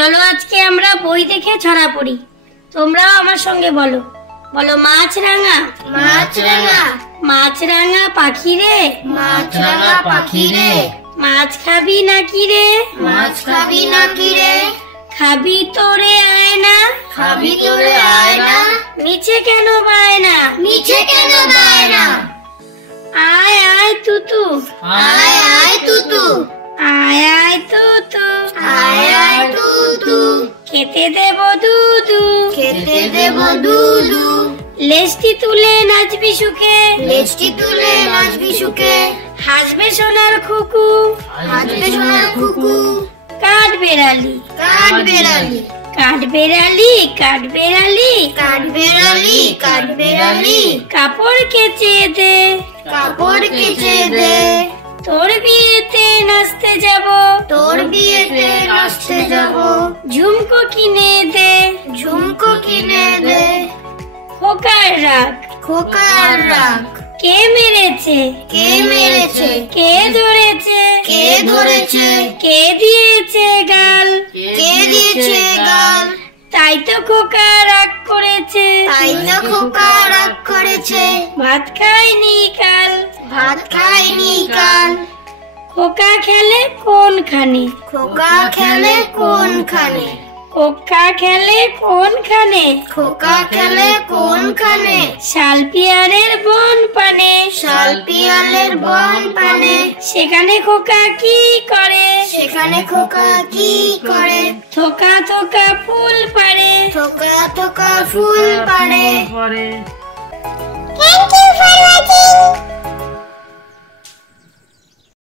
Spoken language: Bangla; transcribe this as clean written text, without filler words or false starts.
চলো আজকে আমরা বই দেখে ছড়া পড়ি। তোমরাও আমার সঙ্গে বলো। বলো মাছরাঙা মাছরাঙা মাছরাঙা পাখি রে, মাছরাঙা পাখি রে, মাছ খাবি নাকি রে, মাছ খাবি নাকি রে, খাবি তোরে আয় না, খাবি তোরে আয় না, মিছে কেন বায়না, মিছে কেন বায়না, আয় আয় তুতু, আয় আয় তুতু, আয় আয় তুতু, আয় আয় তুতু, খেতে দেব দুধু, খেতে দেব দুধু, লেজটি তুলে নাচবি সুখে, লেজটি তুলে নাচবি সুখে, হাসবে সোনার খুকু, হাসবে সোনার কুকু, কাঠ বেড়ালি, কাঠ বেড়ালি, কাঠ বেড়ালি, কাঠ বেড়ালি, কাঠ বেড়ালি, কাঠ বেড়ালি, কাপড় কেচে দে, কাপড় কেচে দে, তোর বিয়েতে নাচতে যাব, তোর বিয়েতে নাচতে যাব, ঝুমকো কিনে দে, ঝুমকো কিনে দে, খোকার রাখ, খোকার রাখ, কে মেরেছে, কে মেরেছে, কে ধরেছে, কে ধরেছে, কে দিয়েছে গাল, কে দিয়েছে গাল, তাই তো খোকা রাগ করেছে, তাই তো খোকা রাগ করেছে, ভাত খায়নি কাল, ভাত খায়নি কাল, খোকা খেলে কোনখানে, খোকা খেলে কোনখানে, খোকা খেলে কোনখানে, খোকা খেলে কোনখানে, শালপিয়ারের বন পানে, শাল পিয়ালের বন পানে, সেখানে খোকা কি করে, সেখানে খোকা কি করে, থোকা থোকা ফুল পারে। থোকা থোকা ফুল পাড়ে। Thank you for watching.